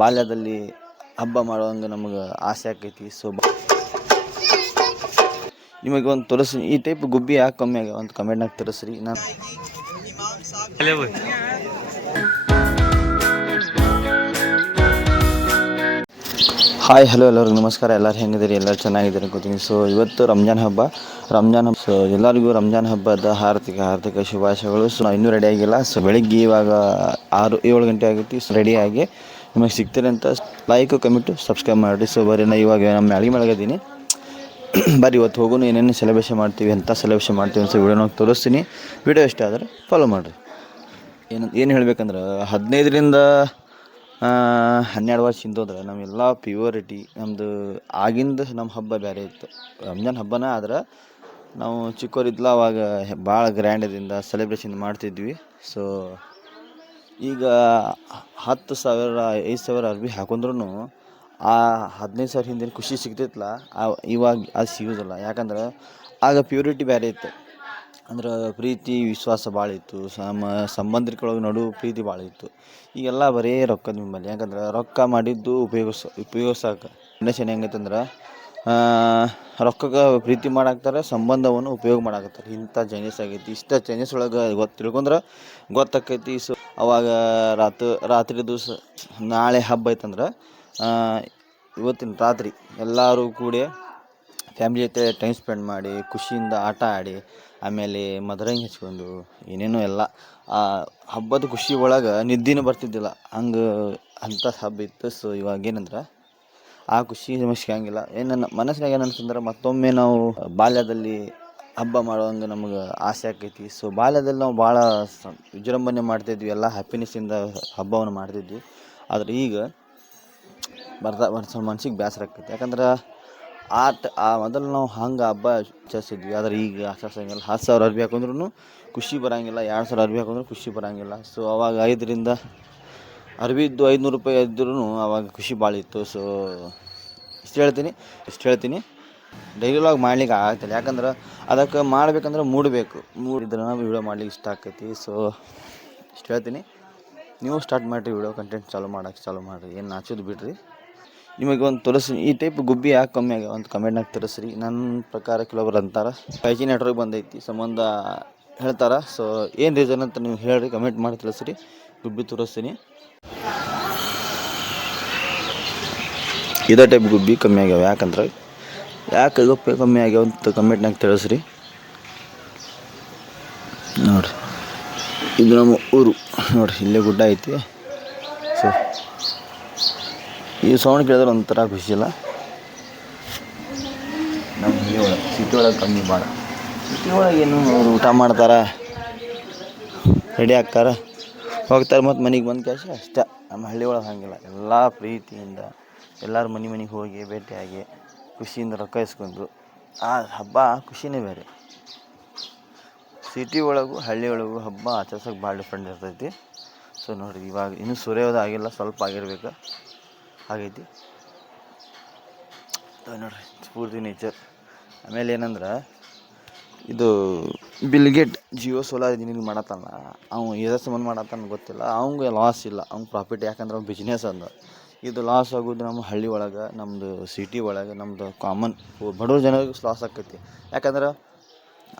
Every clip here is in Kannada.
ಬಾಲ್ಯದಲ್ಲಿ ಹಬ್ಬ ಮಾಡುವಂಗೆ ನಮಗೆ ಆಸೆ ಆಕೈತಿ. ಸೊ ನಿಮಗೆ ಒಂದು ತೋರಿಸಿ ಈ ಟೈಪ್ ಗುಬ್ಬಿ ಯಾಕೆ ಕಮ್ಮಿ ಆಗ್ಯಾವ ಅಂತ ಕಮೆಂಟ್ನಾಗ ತೋರಿಸ್ರಿ. ನಾನು ಹಾಯ್ ಹಲೋ ಎಲ್ಲರಿಗೂ ನಮಸ್ಕಾರ. ಎಲ್ಲರೂ ಹೆಂಗಿದ್ದೀರಿ? ಎಲ್ಲರೂ ಚೆನ್ನಾಗಿದ್ದೀರಿ ಅನ್ಕೋತೀನಿ. ಸೊ ಇವತ್ತು ರಂಜಾನ್ ಹಬ್ಬ. ಸೊ ಎಲ್ಲರಿಗೂ ರಂಜಾನ್ ಹಬ್ಬದ ಹಾರ್ದಿಕ ಶುಭಾಶಯಗಳು. ಸೊ ನಾವು ಇನ್ನೂ ರೆಡಿ ಆಗಿಲ್ಲ. ಸೊ ಬೆಳಿಗ್ಗೆ ಇವಾಗ 6-7 ಗಂಟೆ ಆಗೈತಿ. ಸೊ ರೆಡಿಯಾಗಿ ನಿಮಗೆ ಸಿಗ್ತೀರಿ ಅಂತ ಲೈಕ್ ಕಮೆಂಟು ಸಬ್ಸ್ಕ್ರೈಬ್ ಮಾಡಿರಿ. ಸೊ ಬರೀ ನಾನು ಇವಾಗ ನಮ್ಮ ಮ್ಯಾಳಿಗೆ ಮಲಗಿದ್ದೀನಿ. ಬರೀ ಇವತ್ತು ಹೋಗೋನು ಏನೇನು ಸೆಲೆಬ್ರೇಷನ್ ಮಾಡ್ತೀವಿ ಅಂತ ಸೆಲೆಬ್ರೇಷನ್ ಮಾಡ್ತೀವಿ ಅಂತ ವಿಡಿಯೋನ ತೋರಿಸ್ತೀನಿ. ವಿಡಿಯೋ ಇಷ್ಟ ಆದರೆ ಫಾಲೋ ಮಾಡಿರಿ. ಏನು ಹೇಳ್ಬೇಕಂದ್ರೆ 15ರಿಂದ 12 ವರ್ಷ ಹಿಂದೋದ್ರೆ ನಮ್ಮೆಲ್ಲ ಪ್ಯೂರಿಟಿ ನಮ್ಮದು ಆಗಿಂದ ನಮ್ಮ ಹಬ್ಬ ಬೇರೆ ಇತ್ತು. ರಂಜಾನ್ ಹಬ್ಬನ ಆದ್ರೆ ನಾವು ಚಿಕ್ಕವರಿದ್ಲ ಅವಾಗ ಭಾಳ ಗ್ರ್ಯಾಂಡದಿಂದ ಸೆಲೆಬ್ರೇಷನ್ ಮಾಡ್ತಿದ್ವಿ. ಸೊ ಈಗ 10,000 5,000 ಅರ್ಬಿ ಹಾಕೊಂಡ್ರು ಆ 15,000 ಹಿಂದಿನ ಖುಷಿ ಸಿಗ್ತಿತ್ತಲ್ಲ, ಇವಾಗ ಅದು ಸಿಗೋದಿಲ್ಲ. ಯಾಕಂದ್ರೆ ಆಗ ಪ್ಯೂರಿಟಿ ಬೇರೆ ಇತ್ತು. ಅಂದ್ರೆ ಪ್ರೀತಿ ವಿಶ್ವಾಸ ಭಾಳ ಇತ್ತು. ಸಂಬಂಧಿಕರೊಳಗೆ ನಡು ಪ್ರೀತಿ ಭಾಳ ಇತ್ತು. ಈಗೆಲ್ಲ ಬರೀ ರೊಕ್ಕದ ನಿಮ್ಮಲ್ಲಿ. ಯಾಕಂದ್ರೆ ರೊಕ್ಕ ಮಾಡಿದ್ದು ಉಪಯೋಗಿಸೋಕೆ ಕಂಡೀಷನ್ ಹೆಂಗೈತಂದ್ರೆ ರೊಕ್ಕಕ್ಕೆ ಪ್ರೀತಿ ಮಾಡಾಕ್ತಾರೆ, ಸಂಬಂಧವನ್ನು ಉಪಯೋಗ ಮಾಡಾಕತ್ತಾರೆ. ಇಂಥ ಚೇಂಜಸ್ ಆಗೈತಿ. ಇಷ್ಟ ಚೇಂಜಸ್ ಒಳಗೆ ತಿಳ್ಕೊಂಡ್ರೆ ಗೊತ್ತಾಕೈತಿ. ಸೊ ಅವಾಗ ರಾತ್ರಿ ದಿವಸ ನಾಳೆ ಹಬ್ಬ ಐತಂದ್ರೆ ಇವತ್ತಿನ ರಾತ್ರಿ ಎಲ್ಲರೂ ಕೂಡಿ ಫ್ಯಾಮಿಲಿ ಜೊತೆ ಟೈಮ್ ಸ್ಪೆಂಡ್ ಮಾಡಿ ಖುಷಿಯಿಂದ ಆಟ ಆಡಿ ಆಮೇಲೆ ಮದರಂಗಿ ಹಚ್ಕೊಂಡು ಏನೇನೋ ಎಲ್ಲ ಆ ಹಬ್ಬದ ಖುಷಿ ಒಳಗೆ ನಿದ್ದೆನೂ ಬರ್ತಿದ್ದಿಲ್ಲ. ಅಂಥ ಹಬ್ಬ ಇತ್ತು. ಸೊ ಇವಾಗ ಏನಂದ್ರೆ ಆ ಖುಷಿ ನಮಗೆ ಸಿಗಂಗಿಲ್ಲ. ನನ್ನ ಮನಸ್ಸಿನಾಗ ಏನು ಅನ್ಸಂದ್ರೆ ಮತ್ತೊಮ್ಮೆ ನಾವು ಬಾಲ್ಯದಲ್ಲಿ ಹಬ್ಬ ಮಾಡುವಂಗೆ ನಮಗೆ ಆಸೆ ಆಕೈತಿ. ಸೊ ಬಾಲ್ಯದಲ್ಲಿ ನಾವು ಭಾಳ ವಿಜೃಂಭಣೆ ಮಾಡ್ತಿದ್ವಿ, ಎಲ್ಲ ಹ್ಯಾಪಿನೆಸ್ಸಿಂದ ಹಬ್ಬವನ್ನು ಮಾಡ್ತಿದ್ವಿ. ಆದರೆ ಈಗ ಸ್ವಲ್ಪ ಮನ್ಸಿಗೆ ಬೇಸರ ಆಕೈತಿ. ಯಾಕಂದ್ರೆ ಮೊದಲು ನಾವು ಹಂಗೆ ಹಬ್ಬ ಆಚರಿಸಿದ್ವಿ. ಆದರೆ ಈಗ ಆಚರಿಸಂಗಿಲ್ಲ. 10,000 ಅರ್ಬಿ ಹಾಕೊಂಡ್ರು ಖುಷಿ ಬರೋಂಗಿಲ್ಲ, 2,000 ಅರ್ಬಿ ಹಾಕೊಂಡ್ರು ಖುಷಿ ಬರೋಂಗಿಲ್ಲ. ಸೊ ಅವಾಗ 5ರಿಂದ ಅರ್ಬಿ ಇದ್ದು 500 ರೂಪಾಯಿ ಇದ್ರೂ ಅವಾಗ ಖುಷಿ ಭಾಳ ಇತ್ತು. ಸೊ ಇಷ್ಟು ಹೇಳ್ತೀನಿ. ಡೈಲಿ ವ್ಲಾಗ್ ಮಾಡ್ಲಿಕ್ಕೆ ಆಗ್ತಿಲ್ಲ. ಯಾಕಂದ್ರೆ ಅದಕ್ಕೆ ಮಾಡ್ಬೇಕಂದ್ರೆ ಮೂಡಿದ್ರೆ ನಾವು ವಿಡಿಯೋ ಮಾಡ್ಲಿಕ್ಕೆ ಇಷ್ಟ ಆಕೈತಿ. ಸೊ ಇಷ್ಟು ಹೇಳ್ತೀನಿ. ನೀವು ಸ್ಟಾರ್ಟ್ ಮಾಡಿರಿ ವಿಡಿಯೋ ಕಂಟೆಂಟ್ ಚಾಲೂ ಮಾಡಿರಿ. ಏನು ನಾಚೋದು ಬಿಡ್ರಿ. ನಿಮಗೆ ಒಂದು ತೋರಿಸಿ ಈ ಟೈಪ್ ಗುಬ್ಬಿ ಯಾಕೆ ಕಮ್ಮಿ ಆಗ್ಯಾವ ಅಂತ ಕಮೆಂಟ್ನಾಗ ತೋರಿಸ್ರಿ. ನನ್ನ ಪ್ರಕಾರ ಕೆಲವೊಬ್ರು ಅಂತಾರೆ 5G ನೆಟ್ವರ್ಕ್ ಬಂದೈತಿ ಸಂಬಂಧ ಹೇಳ್ತಾರೆ. ಸೊ ಏನು ರೀಸನ್ ಅಂತ ನೀವು ಹೇಳ್ರಿ, ಕಮೆಂಟ್ ಮಾಡಿ ತಿಳಿಸ್ರಿ. ಗುಬ್ಬಿ ತೋರಿಸ್ತೀನಿ. ಇದೇ ಟೈಪ್ ಗುಬ್ಬಿ ಕಮ್ಮಿ ಆಗ್ಯಾವ. ಯಾಕೆ ಗುಬ್ಬಿ ಕಮ್ಮಿ ಆಗ್ಯಾವ ಅಂತ ಕಮೆಂಟ್ನಾಗ ತಿಳಿಸ್ರಿ. ನೋಡಿರಿ, ಇದು ನಮ್ಮ ಊರು. ನೋಡಿರಿ, ಇಲ್ಲೇ ಗುಡ್ಡ ಐತಿ. ಸೊ ಈ ಸೌಂಡ್ ಕೇಳಿದ್ರೆ ಒಂಥರ ಖುಷಿ ಇಲ್ಲ. ನಮ್ಮ ಸಿಟಿ ಒಳಗೆ ಕಮ್ಮಿ ಭಾಳ. ಸಿಟಿ ಒಳಗೆ ಏನು ಅವರು ಊಟ ಮಾಡ್ತಾರೆ, ರೆಡಿ ಆಗ್ತಾರೆ, ಹೋಗ್ತಾರೆ, ಮತ್ತು ಮನೆಗೆ ಬಂದು ಕ್ಯಾಶ ಅಷ್ಟೇ. ನಮ್ಮ ಹಳ್ಳಿ ಒಳಗೆ ಹಾಗಿಲ್ಲ. ಎಲ್ಲ ಪ್ರೀತಿಯಿಂದ ಎಲ್ಲರೂ ಮನೆಗೆ ಹೋಗಿ ಭೇಟಿಯಾಗಿ ಖುಷಿಯಿಂದ ರೊಕ್ಕ ಇಸ್ಕೊಂಡು ಆ ಹಬ್ಬ ಖುಷಿನೇ ಬೇರೆ. ಸಿಟಿ ಒಳಗೂ ಹಳ್ಳಿ ಒಳಗೂ ಹಬ್ಬ ಆಚರಿಸೋಕೆ ಭಾಳ ಡಿಫ್ರೆಂಟ್ ಇರ್ತೈತಿ. ಸೊ ನೋಡಿರಿ, ಇವಾಗ ಇನ್ನೂ ಸೂರ್ಯೋದಯ ಆಗಿಲ್ಲ, ಸ್ವಲ್ಪ ಆಗಿರ್ಬೇಕು ಆಗೈತಿ. ನೋಡಿರಿ, ಪೂರ್ತಿ ನೇಚರ್. ಆಮೇಲೆ ಏನಂದ್ರೆ ಇದು ಬಿಲ್ಗೇಟ್ ಜಿಯೋ ಸೋಲಾರ್ ಇಂಜಿನಿಯರಿಂಗ್ ಮಾಡತ್ತಾನ. ಅವ್ನು ಎದ್ರ ಸಂಬಂಧ ಮಾಡತ್ತಾನ ಗೊತ್ತಿಲ್ಲ. ಅವ್ನಿಗೆ ಲಾಸ್ ಇಲ್ಲ, ಅವ್ನು ಪ್ರಾಫಿಟ್. ಯಾಕಂದ್ರೆ ಅವ್ನು ಬಿಸ್ನೆಸ್ ಅಂದ. ಇದು ಲಾಸ್ ಆಗೋದು ನಮ್ಮ ಹಳ್ಳಿ ಒಳಗೆ, ನಮ್ಮದು ಸಿಟಿ ಒಳಗೆ, ನಮ್ಮದು ಕಾಮನ್ ಬಡವ್ರ ಜನರಿಗೆ ಲಾಸ್ ಆಕೈತಿ. ಯಾಕಂದ್ರೆ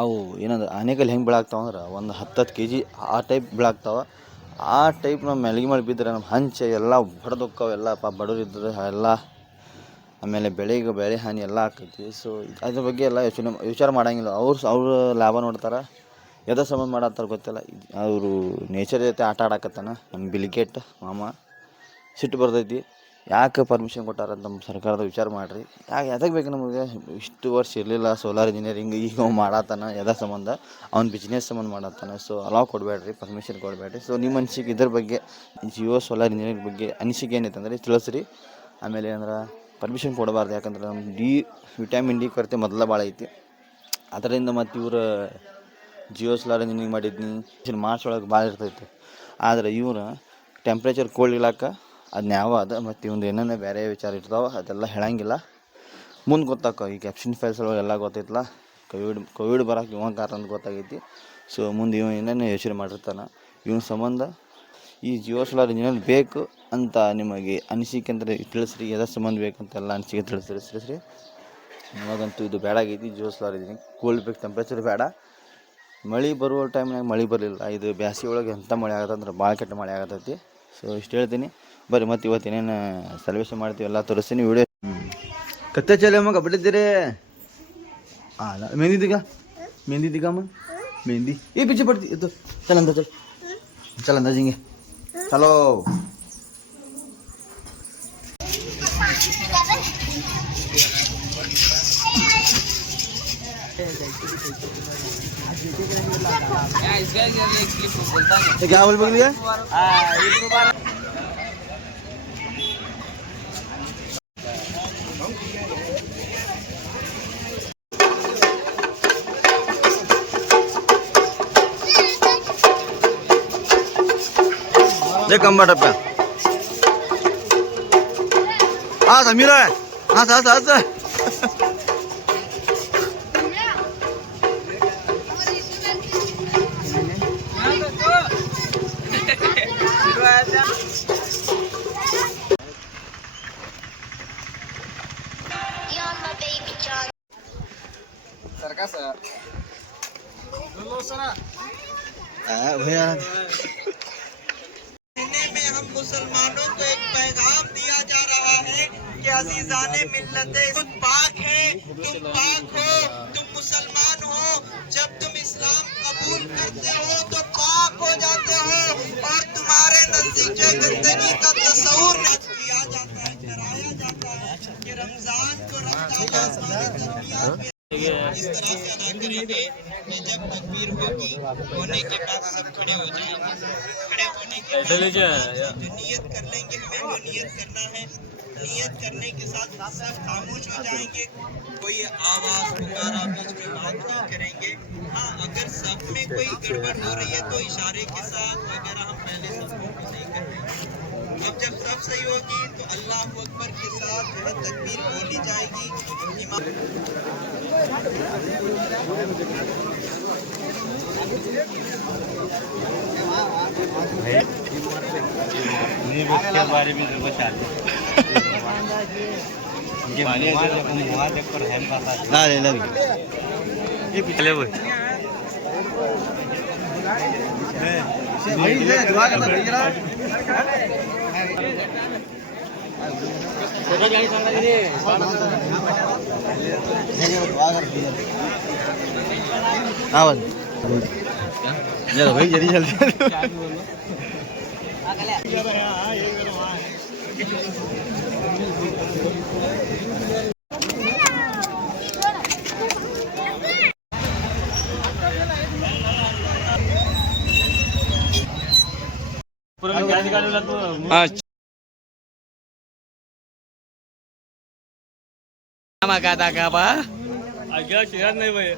ಅವು ಏನಂದ್ರೆ ಆನೆಕಲ್ ಹೆಂಗೆ ಬೀಳಾಗ್ತಾವಂದ್ರೆ ಒಂದು 10 kg ಆ ಟೈಪ್ ಬೀಳಾಗ್ತಾವೆ. ಆ ಟೈಪ್ ನಮ್ಮ ಮೆಲ್ಗೆ ಮಾಡಿ ಬಿದ್ದರೆ ನಮ್ಮ ಹಂಚೆ ಎಲ್ಲ ಹೊಡೆದೊಕ್ಕವು. ಎಲ್ಲ ಬಡವ್ರು ಇದ್ರೆ ಎಲ್ಲ. ಆಮೇಲೆ ಬೆಳೆ ಹಾನಿ ಎಲ್ಲ ಆಕೈತಿ. ಸೊ ಅದ್ರ ಬಗ್ಗೆ ಎಲ್ಲ ವಿಚಾರ ಮಾಡೋಂಗಿಲ್ಲ. ಅವ್ರು ಲಾಭ ನೋಡ್ತಾರೆ. ಎದ್ರ ಸಂಬಂಧ ಮಾಡತ್ತಾರೆ ಗೊತ್ತಿಲ್ಲ. ಅವರು ನೇಚರ್ ಜೊತೆ ಆಟ ಆಡಕತ್ತಾನ ನಮ್ಮ ಬಿಲ್ಗೇಟ್ ಮಾಮ. ಸಿಟ್ಟು ಬರ್ತೈತಿ. ಯಾಕೆ ಪರ್ಮಿಷನ್ ಕೊಟ್ಟಾರಂತ ನಮ್ಮ ಸರ್ಕಾರದ ವಿಚಾರ ಮಾಡಿರಿ. ಎದಕ್ಕೆ ಬೇಕು ನಮಗೆ? ಇಷ್ಟು ವರ್ಷ ಇರಲಿಲ್ಲ ಸೋಲಾರ್ ಇಂಜಿನಿಯರಿಂಗ್, ಈಗ ಅವ್ನು ಮಾಡತ್ತಾನ. ಎದ್ರ ಸಂಬಂಧ? ಅವ್ನು ಬಿಸ್ನೆಸ್ ಸಂಬಂಧ ಮಾಡತ್ತಾನ. ಸೊ ಅಲಾವ್ ಕೊಡಬೇಡ್ರಿ, ಪರ್ಮಿಷನ್ ಕೊಡಬೇಡ್ರಿ. ಸೊ ನಿಮ್ಮ ಅನಿಸಿಕೆ ಇದ್ರ ಬಗ್ಗೆ, ಜಿಯೋ ಸೋಲಾರ್ ಇಂಜಿನಿಯರಿಂಗ್ ಬಗ್ಗೆ ಅನಿಸಿಕೆ ಏನೈತಂದ್ರೆ ತಿಳಿಸ್ರಿ. ಆಮೇಲೆ ಏನಂದ್ರೆ ಪರ್ಮಿಷನ್ ಕೊಡಬಾರ್ದು. ಯಾಕಂದ್ರೆ ನಮ್ಮ ವಿಟಮಿನ್ ಡಿ ಕೊರತೆ ಮೊದಲ ಭಾಳ ಐತಿ. ಅದರಿಂದ ಮತ್ತು ಇವರು ಜಿಯೋ ಸೋಲಾರ್ ಇಂಜಿನಿಯರಿಂಗ್ ಮಾಡಿದ್ನಿ ಮಾರ್ಚ್ ಒಳಗೆ ಭಾಳ ಇರ್ತೈತಿ. ಆದರೆ ಇವ್ರು ಟೆಂಪ್ರೇಚರ್ ಕೋಲ್ಡ್ ಇಲಾಕ ಅದನ್ನ ಯಾವ ಅದ ಮತ್ತು ಇವಂದು ಏನೇನೋ ಬೇರೆ ವಿಚಾರ ಇರ್ತಾವೆ, ಅದೆಲ್ಲ ಹೇಳಂಗಿಲ್ಲ. ಮುಂದೆ ಗೊತ್ತಾಕ. ಈ ಕ್ಯಾಪ್ಷನ್ ಫೈಲ್ಸ್ ಒಳಗೆ ಎಲ್ಲ ಗೊತ್ತೈತಲ್ಲ. ಕೋವಿಡ್ ಬರೋಕೆ ಕಾರಣ ಅಂತ ಗೊತ್ತಾಗೈತಿ. ಸೊ ಮುಂದೆ ಏನೇನು ಯೋಚನೆ ಮಾಡಿರ್ತಾನೆ. ಇವನ ಸಂಬಂಧ ಈ ಜಿಯೋ ಸೋಲಾರ್ ಇಂಜಿನಿಯರ್ ಬೇಕು ಅಂತ ನಿಮಗೆ ಅನಿಸಿಕೆ ಅಂದರೆ ತಿಳಿಸ್ರಿ, ಎದ್ರ ಸಂಬಂಧ ಬೇಕಂತೆಲ್ಲ ಅನಿಸಿಕೆ ತಿಳಿಸ್ರಿ. ನಮಗಂತೂ ಇದು ಬೇಡಾಗೈತಿ. ಜಿಯೋ ಸೋಲಾರ್ ಇಂಜಿನಿಯರ್ ಕೂಲ್ ಬೇಕು, ಟೆಂಪ್ರೇಚರ್ ಬೇಡ. ಮಳೆ ಬರುವ ಟೈಮ್ನಾಗ ಮಳೆ ಬರಲಿಲ್ಲ. ಇದು ಬ್ಯಾಸಿಗೆ ಒಳಗೆ ಎಂಥ ಮಳೆ ಆಗತ್ತೆ ಅಂದ್ರೆ ಭಾಳ ಕೆಟ್ಟ ಮಳೆ ಆಗತ್ತೈತಿ. ಸೊ ಇಷ್ಟು ಹೇಳ್ತೀನಿ. ಬರ್ರಿ ಮತ್ತು ಇವತ್ತು ಏನೇನು ಸೆಲೆಬ್ರೇಷನ್ ಮಾಡ್ತೀವಿ ಎಲ್ಲ ತೋರಿಸ್ತೀನಿ ವಿಡಿಯೋ. ಕತ್ತೆ ಚಲೆ ಮಗ ಬಿಟ್ಟಿದ್ದೀರಿ. मेहंदी दिखा मन मेहंदी ये पीछे पड़ती है तो चल अंदर जाएंगे चलो। क्या बोल पकड़ लिया? कंबा टप्प्या हा समीर आहे हाच भैया हम मुसलमानों को एक पैगाम दिया जा रहा है कि अजीजाने मिल्लते तुम पाक है, तुम पाक हो, तुम मुसलमान हो। जब तुम इस्लाम कबूल करते हो तो पाक हो जाते हो और तुम्हारे नजदीक जो गंदगी का तस्वुर किया जाता है, कराया जाता है कि रमजान को रमजान इस तरह से अदा करेंगे कि जब तकबीर होगी होने के बाद सब खड़े हो जाएंगे। खड़े होने के बाद जो नियत कर लेंगे, हमें जो नियत करना है, नियत करने के साथ सब खामोश हो जाएंगे। कोई आवाज पुकारा बीच में बात नहीं करेंगे। हाँ, अगर सब में कोई गड़बड़ हो रही है तो इशारे के साथ वगैरह हम पहले सबको नहीं करेंगे। अब जब सब सही होगी तो अल्लाह अकबर के साथ जो है तकबीर बोली जाएगी। इसके बारे में ये पिछले वो भाई जल्दी जल्दी kata apa? Agak sirat nih boy.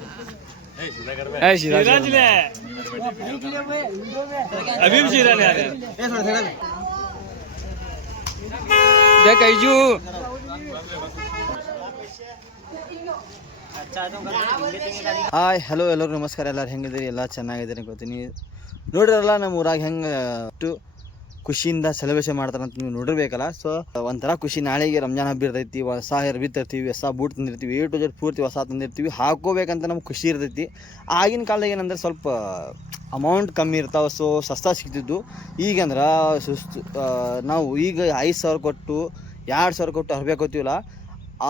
Sirat nih. अभी भी सिरा नहीं आ रहा। देख आइजू ಹಾಯ್ ಹಲೋ ಎಲ್ಲರೂ ನಮಸ್ಕಾರ. ಎಲ್ಲರೂ ಹೆಂಗಿದ್ದೀರಿ? ಎಲ್ಲ ಚೆನ್ನಾಗಿದ್ದೀರಿ ಅನ್ಕೋತೀನಿ. ನೋಡಿರಲ್ಲ ನಮ್ಮ ಊರಾಗ ಹೆಂಗೆ ಅಷ್ಟು ಖುಷಿಯಿಂದ ಸೆಲೆಬ್ರೇಷನ್ ಮಾಡ್ತಾರಂತ ನೀವು ನೋಡಿರ್ಬೇಕಲ್ಲ. ಸೊ ಒಂಥರ ಖುಷಿ. ನಾಳೆಗೆ ರಂಜಾನ್ ಹಬ್ಬ ಇರ್ತೈತಿ, ಹೊಸ ಅರ್ಬಿ ತರ್ತೀವಿ, ಹೊಸ ಬೂಟ್ ತಂದಿರ್ತೀವಿ, A to Z ಪೂರ್ತಿ ಹೊಸ ತಂದಿರ್ತೀವಿ, ಹಾಕೋಬೇಕಂತ ನಮ್ಗೆ ಖುಷಿ ಇರ್ತೈತಿ. ಆಗಿನ ಕಾಲದಾಗ ಏನಂದ್ರೆ ಸ್ವಲ್ಪ ಅಮೌಂಟ್ ಕಮ್ಮಿ ಇರ್ತಾವೆ, ಸೊ ಸಸ್ತಾ ಸಿಗ್ತಿದ್ದು. ಈಗಂದ್ರೆ ನಾವು ಈಗ 5,000 ಕೊಟ್ಟು 2,000 ಕೊಟ್ಟು ಅರ್ಬಿ ಹಾಕೋತೀವಲ್ಲ,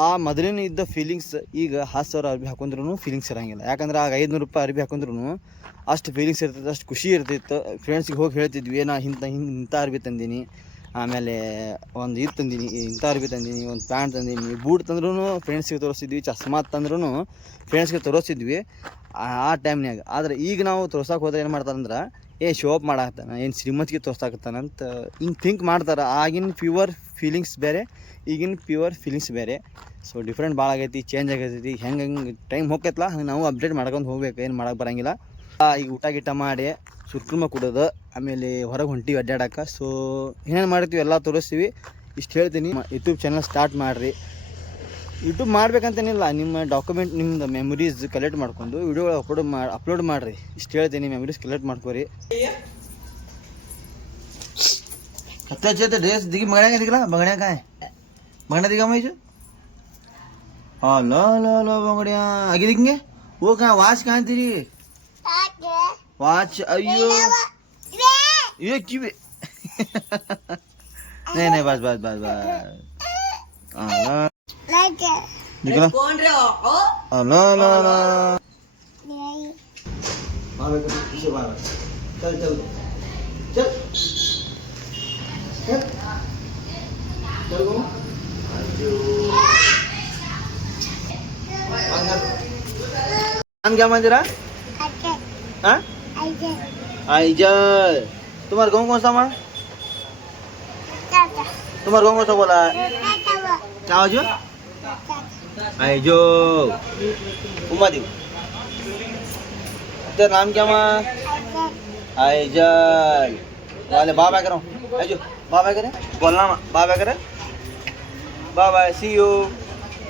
ಆ ಮೊದಲಿನ ಇದ್ದ ಫೀಲಿಂಗ್ಸ್ ಈಗ 10,000 ಅರ್ಬಿ ಹಾಕೊಂಡ್ರೂ ಫೀಲಿಂಗ್ಸ್ ಇರೋಂಗಿಲ್ಲ. ಯಾಕಂದ್ರೆ ಆಗ 500 ರೂಪಾಯಿ ಅರ್ಬಿ ಹಾಕೊಂಡ್ರು ಅಷ್ಟು ಫೀಲಿಂಗ್ಸ್ ಇರ್ತೈತೆ, ಅಷ್ಟು ಖುಷಿ ಇರ್ತಿತ್ತು. ಫ್ರೆಂಡ್ಸಿಗೆ ಹೋಗಿ ಹೇಳ್ತಿದ್ವಿ, ನಾ ಇಂಥ ಅರ್ಬಿ ತಂದೀನಿ, ಆಮೇಲೆ ಒಂದು ಇದು ತಂದೀನಿ, ಇಂಥ ಅರ್ಬಿ ತಂದೀನಿ, ಒಂದು ಪ್ಯಾಂಟ್ ತಂದೀನಿ, ಬೂಟ್ ತಂದ್ರೂ ಫ್ರೆಂಡ್ಸಿಗೆ ತೋರಿಸ್ತಿದ್ವಿ, ಚಸ್ಮಾ ತಂದ್ರೂ ಫ್ರೆಂಡ್ಸ್ಗೆ ತೋರಿಸ್ತಿದ್ವಿ ಆ ಟೈಮ್ನಾಗ. ಆದರೆ ಈಗ ನಾವು ತೋರ್ಸಕ್ಕೆ ಹೋದ್ರೆ ಏನು ಮಾಡ್ತಾರಂದ್ರೆ, ಶೋ ಅಪ್ ಮಾಡಾಕ್ತಾನೆ, ಏನು ಶ್ರೀಮಂತಿಗೆ ತೋರ್ಸಾಕತ್ತಾನಂತ ಹಿಂಗೆ ಥಿಂಕ್ ಮಾಡ್ತಾರೆ. ಆಗಿನ ಪ್ಯೂವರ್ ಫೀಲಿಂಗ್ಸ್ ಬೇರೆ, ಈಗಿನ ಪ್ಯೂವರ್ ಫೀಲಿಂಗ್ಸ್ ಬೇರೆ. ಸೊ ಡಿಫ್ರೆಂಟ್ ಭಾಳ ಆಗೈತಿ, ಚೇಂಜ್ ಆಗೈತಿ. ಹೆಂಗೆ ಟೈಮ್ ಹೋಗ್ತೈತಲ್ಲ ಹಂಗೆ ನಾವು ಅಪ್ಡೇಟ್ ಮಾಡ್ಕೊಂಡು ಹೋಗ್ಬೇಕು, ಏನು ಮಾಡೋಕೆ ಬರೋಂಗಿಲ್ಲ. ಈಗ ಊಟ ಗಿಟ ಮಾಡಿ ಸುರ್ಕುಮ ಕುಡೋದು, ಆಮೇಲೆ ಹೊರಗೆ ಹೊಂಟಿವಿ ಅಡ್ಡಾಡಕ್ಕೆ. ಸೊ ಏನೇನು ಮಾಡ್ತೀವಿ ಎಲ್ಲ ತೋರಿಸ್ತೀವಿ. ಇಷ್ಟು ಹೇಳ್ತೀನಿ. ಯೂಟ್ಯೂಬ್ ಚಾನಲ್ ಸ್ಟಾರ್ಟ್ ಮಾಡಿರಿ. ಯೂಟ್ಯೂಬ್ ಮಾಡ್ಬೇಕಂತೇನಿಲ್ಲ, ನಿಮ್ಮ ಡಾಕ್ಯುಮೆಂಟ್, ನಿಮ್ಮದು ಮೆಮೊರೀಸ್ ಕಲೆಕ್ಟ್ ಮಾಡ್ಕೊಂಡು ವಿಡಿಯೋಗಳು ಅಪ್ಲೋಡ್ ಮಾಡಿರಿ. ಇಷ್ಟು ಹೇಳ್ತೀನಿ, ಮೆಮೊರೀಸ್ ಕಲೆಕ್ಟ್ ಮಾಡ್ಕೊರಿ. त्याचे ते ड्रेस दिगी बघण्या काय दिखला बघण्या काय बघण्या दिगा माहिती हा ल ल ल बघण्या आगे दिखेंगे वो कहाँ वाच कहाँ तेरी वाच अयो ये की बे नहीं नहीं बस बस बस बस हाँ दिखला कौन रे हो ला ला ला बाबा को पीछे बाबा चल चल चल चल चल गो नाम क्या मंदिरा हाँ आइजल तुम्हारा गाँव कौन सा माँ तुम्हारा गाँव कौन सा बोला क्या हो जो आइजो उमा देव तेरा नाम क्या माँ आइजल वाले बाबा करो आइजो बाबा करे बोलना माँ बाबा करे बाय बाय सी यू